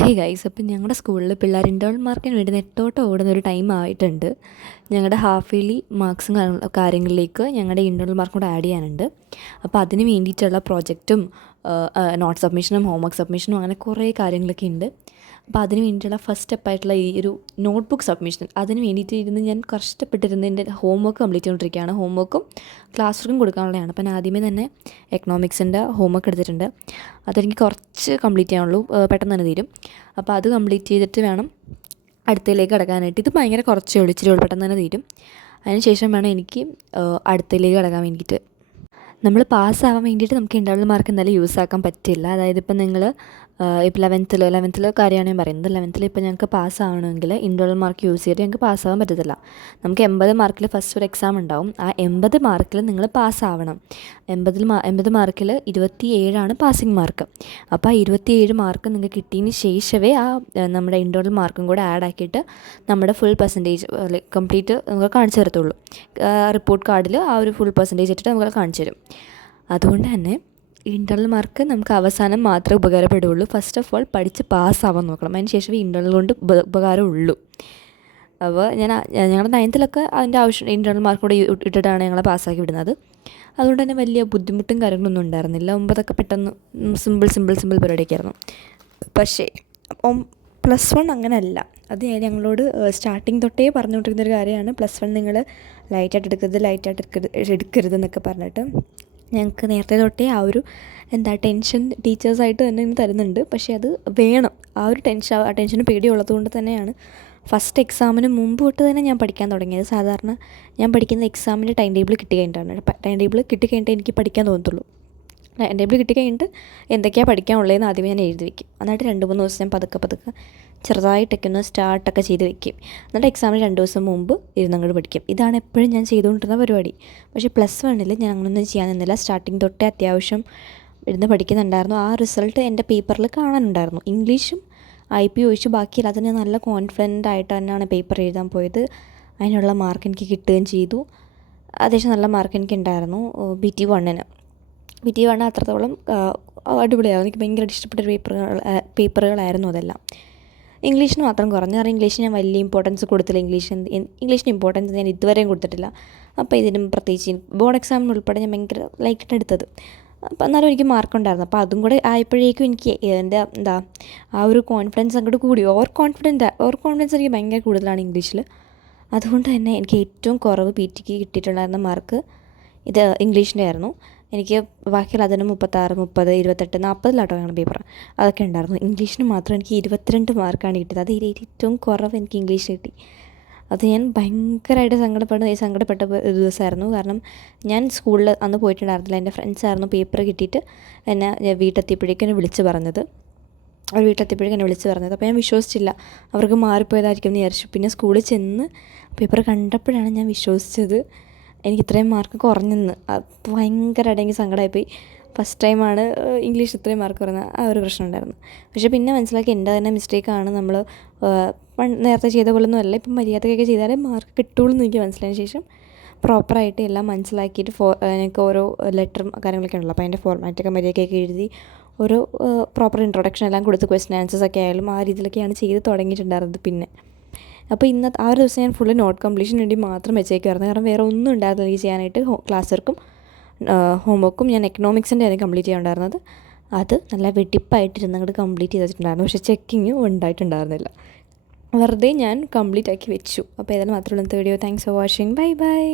Hey guys, അപ്പം ഞങ്ങളുടെ സ്കൂളിൽ പിള്ളേർ ഇൻ്റേണൽ മാർക്കിന് വേണ്ടി നെട്ടോട്ട് ഓടുന്ന ഒരു ടൈം ആയിട്ടുണ്ട്. ഞങ്ങളുടെ ഹാഫ് ഇയർലി മാർക്സും കാര്യങ്ങളിലേക്ക് ഞങ്ങളുടെ ഇൻ്റേണൽ മാർക്കും കൂടെ ആഡ് ചെയ്യാനുണ്ട്. അപ്പോൾ അതിന് വേണ്ടിയിട്ടുള്ള പ്രൊജക്റ്റും നോട്ട് സബ്മിഷനും ഹോംവർക്ക് സബ്മിഷനും അങ്ങനെ കുറേ കാര്യങ്ങളൊക്കെ ഉണ്ട്. അപ്പോൾ അതിന് വേണ്ടിയിട്ടുള്ള ഫസ്റ്റ് സ്റ്റെപ്പായിട്ടുള്ള ഈ ഒരു നോട്ട് ബുക്ക് സബ്മിഷൻ, അതിന് വേണ്ടിയിട്ട് ഇരുന്ന് ഞാൻ കഷ്ടപ്പെട്ടിരുന്ന് എൻ്റെ ഹോംവർക്ക് കംപ്ലീറ്റ് ചെയ്തുകൊണ്ടിരിക്കുകയാണ്. ഹോംവർക്കും ക്ലാസ് വർക്കും കൊടുക്കാനുള്ളതാണ്. അപ്പം ഞാൻ ആദ്യമേ തന്നെ എക്കണോമിക്സിൻ്റെ ഹോംവർക്ക് എടുത്തിട്ടുണ്ട്. അതെനിക്ക് കുറച്ച് കംപ്ലീറ്റ് ചെയ്യാനുള്ളൂ, പെട്ടെന്ന് തന്നെ തീരും. അപ്പോൾ അത് കംപ്ലീറ്റ് ചെയ്തിട്ട് വേണം അടുത്തതിലേക്ക് കിടക്കാനായിട്ട്. ഇത് ഭയങ്കര കുറച്ചേ ഉള്ളൂ, ഇച്ചിരി പെട്ടെന്ന് തന്നെ തീരും. അതിന് ശേഷം വേണം എനിക്ക് അടുത്തതിലേക്ക് കിടക്കാൻ വേണ്ടിയിട്ട്. നമ്മൾ പാസ്സാവാൻ വേണ്ടിയിട്ട് നമുക്ക് ഇൻ്റേണൽ മാർക്ക് എന്തായാലും യൂസ് ആക്കാൻ പറ്റില്ല. അതായത് ഇപ്പം നിങ്ങൾ ഇപ്പോൾ ലെവൻത്തിൽ കാര്യമാണ് ഞാൻ പറയുന്നത്. 11th ഇപ്പോൾ ഞങ്ങൾക്ക് പാസ്സാവണമെങ്കിൽ ഇൻ്റേണൽ മാർക്ക് യൂസ് ചെയ്തിട്ട് ഞങ്ങൾക്ക് പാസ്സാവാൻ പറ്റത്തില്ല. നമുക്ക് 80 മാർക്കിൽ ഫസ്റ്റ് ഒരു എക്സാം ഉണ്ടാവും. ആ 80 മാർക്കിൽ നിങ്ങൾ പാസ്സാവണം. 80 മാർക്കിൽ 27 പാസിംഗ് മാർക്ക്. അപ്പോൾ ആ 27 മാർക്ക് നിങ്ങൾക്ക് കിട്ടിയതിന് ശേഷമേ ആ നമ്മുടെ ഇൻ്റേണൽ മാർക്കും കൂടെ ആഡ് ആക്കിയിട്ട് നമ്മുടെ ഫുൾ പെർസെൻറ്റേജ് കംപ്ലീറ്റ് നമുക്ക് കാണിച്ചു തരത്തുള്ളൂ. റിപ്പോർട്ട് കാർഡിൽ ആ ഒരു ഫുൾ പെർസെൻറ്റേജ് ഇട്ടിട്ട് നമുക്ക് കാണിച്ചു തരും. അതുകൊണ്ട് തന്നെ ഇൻ്റേണൽ മാർക്ക് നമുക്ക് അവസാനം മാത്രമേ ഉപകാരപ്പെടുകയുള്ളൂ. ഫസ്റ്റ് ഓഫ് ഓൾ പഠിച്ച് പാസ്സാവാൻ നോക്കണം. അതിന് ശേഷമേ ഇൻ്റേണൽ കൊണ്ട് ഉപകാരമുള്ളൂ. അപ്പോൾ ഞങ്ങളുടെ 9th അതിൻ്റെ ആവശ്യം ഇൻ്റേണൽ മാർക്ക് കൂടെ ഇട്ടിട്ടാണ് ഞങ്ങളെ പാസ്സാക്കി വിടുന്നത്. അതുകൊണ്ട് തന്നെ വലിയ ബുദ്ധിമുട്ടും കാര്യങ്ങളൊന്നും ഉണ്ടായിരുന്നില്ല. 9 പെട്ടെന്ന് സിമ്പിൾ പരിപാടിയൊക്കെ ആയിരുന്നു. പക്ഷേ +1 അങ്ങനെയല്ല. അത് ഞങ്ങളോട് സ്റ്റാർട്ടിങ് തൊട്ടേ പറഞ്ഞുകൊണ്ടിരുന്നൊരു കാര്യമാണ്. +1 നിങ്ങൾ ലൈറ്റായിട്ട് എടുക്കരുത് എന്നൊക്കെ പറഞ്ഞിട്ട് ഞങ്ങൾക്ക് നേരത്തെ തൊട്ടേ ആ ഒരു ടെൻഷൻ ടീച്ചേഴ്സായിട്ട് തന്നെ തരുന്നുണ്ട്. പക്ഷേ അത് വേണം. ആ ടെൻഷന് പേടിയുള്ളത് കൊണ്ട് തന്നെയാണ് ഫസ്റ്റ് എക്സാമിന് മുമ്പ് തൊട്ട് തന്നെ ഞാൻ പഠിക്കാൻ തുടങ്ങിയത്. സാധാരണ ഞാൻ പഠിക്കുന്ന എക്സാമിൻ്റെ ടൈം ടേബിൾ കിട്ടി കഴിഞ്ഞിട്ടാണ്. ടൈം ടേബിൾ കിട്ടി കഴിഞ്ഞിട്ട് എനിക്ക് പഠിക്കാൻ തോന്നത്തുള്ളൂ. ടൈം ടേബിൾ കിട്ടി കഴിഞ്ഞിട്ട് എന്തൊക്കെയാണ് പഠിക്കാനുള്ളതെന്ന് ആദ്യമേ ഞാൻ എഴുതി വയ്ക്കും. എന്നിട്ട് 2-3 ദിവസം ഞാൻ പതുക്കെ ചെറുതായിട്ടൊക്കെ ഒന്ന് സ്റ്റാർട്ടൊക്കെ ചെയ്ത് വെക്കും. എന്നിട്ട് എക്സാമിന് 2 ദിവസം മുമ്പ് ഇരുന്നങ്ങോട്ട് പഠിക്കും. ഇതാണ് എപ്പോഴും ഞാൻ ചെയ്തുകൊണ്ടിരുന്ന പരിപാടി. പക്ഷേ +1 ഞാൻ അങ്ങനൊന്നും ചെയ്യാൻ നിന്നില്ല. സ്റ്റാർട്ടിങ് തൊട്ടേ അത്യാവശ്യം ഇരുന്ന് പഠിക്കുന്നുണ്ടായിരുന്നു. ആ റിസൾട്ട് എൻ്റെ പേപ്പറിൽ കാണാനുണ്ടായിരുന്നു. ഇംഗ്ലീഷും IP ഒഴിച്ച് ബാക്കിയില്ല. അതിന് നല്ല കോൺഫിഡൻ്റ് ആയിട്ട് തന്നെയാണ് പേപ്പർ എഴുതാൻ പോയത്. അതിനുള്ള മാർക്ക് എനിക്ക് കിട്ടുകയും ചെയ്തു. അത്യാവശ്യം നല്ല മാർക്ക് എനിക്കുണ്ടായിരുന്നു. BT1 അത്രത്തോളം അടിപൊളിയായിരുന്നു. എനിക്ക് ഭയങ്കരമായിട്ട് ഇഷ്ടപ്പെട്ടൊരു പേപ്പറുകളായിരുന്നു അതെല്ലാം. ഇംഗ്ലീഷിന് മാത്രം കുറഞ്ഞു. കാരണം ഇംഗ്ലീഷിന് ഞാൻ വലിയ ഇമ്പോർട്ടൻസ് കൊടുത്തില്ല. ഇംഗ്ലീഷിന് ഇമ്പോർട്ടൻസ് ഞാൻ ഇതുവരെയും കൊടുത്തിട്ടില്ല. അപ്പോൾ ഇതിനും പ്രത്യേകിച്ച് ബോർഡ് എക്സാമിന് ഉൾപ്പെടെ ഞാൻ ഭയങ്കര ലൈറ്റായിട്ട് എടുത്തത്. അപ്പോൾ എന്നാലും എനിക്ക് മാർക്കുണ്ടായിരുന്നു. അപ്പോൾ അതും കൂടെ ആയപ്പോഴേക്കും എനിക്ക് എൻ്റെ ആ ഒരു കോൺഫിഡൻസ് അങ്ങോട്ട് കൂടി. ഓവർ കോൺഫിഡൻസ് എനിക്ക് ഭയങ്കര കൂടുതലാണ് ഇംഗ്ലീഷിൽ. അതുകൊണ്ട് തന്നെ എനിക്ക് ഏറ്റവും കുറവ് PTക്ക് കിട്ടിയിട്ടുണ്ടായിരുന്ന മാർക്ക് ഇത് ഇംഗ്ലീഷിൻ്റെ ആയിരുന്നു. എനിക്ക് ബാക്കിയുള്ള അതിന് 36, 30, 28, 40 ഞങ്ങളുടെ പേപ്പർ അതൊക്കെ ഉണ്ടായിരുന്നു. ഇംഗ്ലീഷിന് മാത്രം എനിക്ക് 22 മാർക്കാണ് കിട്ടിയത്. അത് ഏറ്റവും കുറവ് എനിക്ക് ഇംഗ്ലീഷ് കിട്ടി. അത് ഞാൻ ഭയങ്കരമായിട്ട് സങ്കടപ്പെട്ട ഒരു ദിവസമായിരുന്നു. കാരണം ഞാൻ സ്കൂളിൽ അന്ന് പോയിട്ടുണ്ടായിരുന്നില്ല. എൻ്റെ ഫ്രണ്ട്സായിരുന്നു പേപ്പർ കിട്ടിയിട്ട് എന്നെ വീട്ടിലെത്തിയപ്പോഴേക്കും എന്നെ വിളിച്ച് പറഞ്ഞത്. അപ്പോൾ ഞാൻ വിശ്വസിച്ചില്ല. അവർക്ക് മാറിപ്പോയതായിരിക്കും എന്ന് വിചാരിച്ചു. പിന്നെ സ്കൂളിൽ ചെന്ന് പേപ്പർ കണ്ടപ്പോഴാണ് ഞാൻ വിശ്വസിച്ചത് എനിക്ക് ഇത്രയും മാർക്ക് കുറഞ്ഞെന്ന്. ഭയങ്കരമായിട്ട് എനിക്ക് സങ്കടമായിപ്പോയി. ഫസ്റ്റ് ടൈമാണ് ഇംഗ്ലീഷ് ഇത്രയും മാർക്ക് കുറഞ്ഞ ആ ഒരു പ്രശ്നം ഉണ്ടായിരുന്നു. പക്ഷേ പിന്നെ മനസ്സിലാക്കി എൻ്റെ തന്നെ മിസ്റ്റേക്കാണ്. നമ്മൾ നേരത്തെ ചെയ്ത പോലൊന്നും അല്ല. ഇപ്പം മര്യാദക്കൊക്കെ ചെയ്താലേ മാർക്ക് കിട്ടുള്ളൂ എന്ന് എനിക്ക് മനസ്സിലായതിന് ശേഷം പ്രോപ്പറായിട്ട് എല്ലാം മനസ്സിലാക്കിയിട്ട് എനിക്ക് ഓരോ ലെറ്ററും കാര്യങ്ങളൊക്കെ ഉണ്ടല്ലോ. അപ്പോൾ അതിൻ്റെ ഫോർമാറ്റൊക്കെ മര്യാദക്കൊക്കെ എഴുതി ഓരോ പ്രോപ്പർ ഇൻട്രൊഡക്ഷൻ എല്ലാം കൊടുത്ത് ക്വസ്റ്റ്യൻ ആൻസേഴ്സ് ഒക്കെ ആയാലും ആ രീതിയിലൊക്കെയാണ് ചെയ്ത് തുടങ്ങിയിട്ടുണ്ടായിരുന്നത്. പിന്നെ അപ്പോൾ ഇന്നത്തെ ആ ഒരു ദിവസം ഞാൻ ഫുള്ള് നോട്ട് കംപ്ലീഷന് വേണ്ടി മാത്രം വെച്ചേക്കുമായിരുന്നു. കാരണം വേറെ ഒന്നും ഉണ്ടായിരുന്നില്ല എനിക്ക് ചെയ്യാനായിട്ട്. ക്ലാസ് വർക്കും ഹോംവർക്കും ഞാൻ എക്കണോമിക്സിൻ്റെ ആയിരുന്നു കംപ്ലീറ്റ് ചെയ്യാനുണ്ടായിരുന്നത്. അത് നല്ല വെടിപ്പായിട്ടിരുന്ന് അങ്ങോട്ട് കംപ്ലീറ്റ് ചെയ്തിട്ടുണ്ടായിരുന്നു. പക്ഷേ ചെക്കിങ് ഉണ്ടായിട്ടുണ്ടായിരുന്നില്ല. വെറുതെ ഞാൻ കംപ്ലീറ്റ് ആക്കി വെച്ചു. അപ്പോൾ ഏതായാലും മാത്രമേ ഉള്ളൂ ഇന്നത്തെ video. Thanks for watching. By.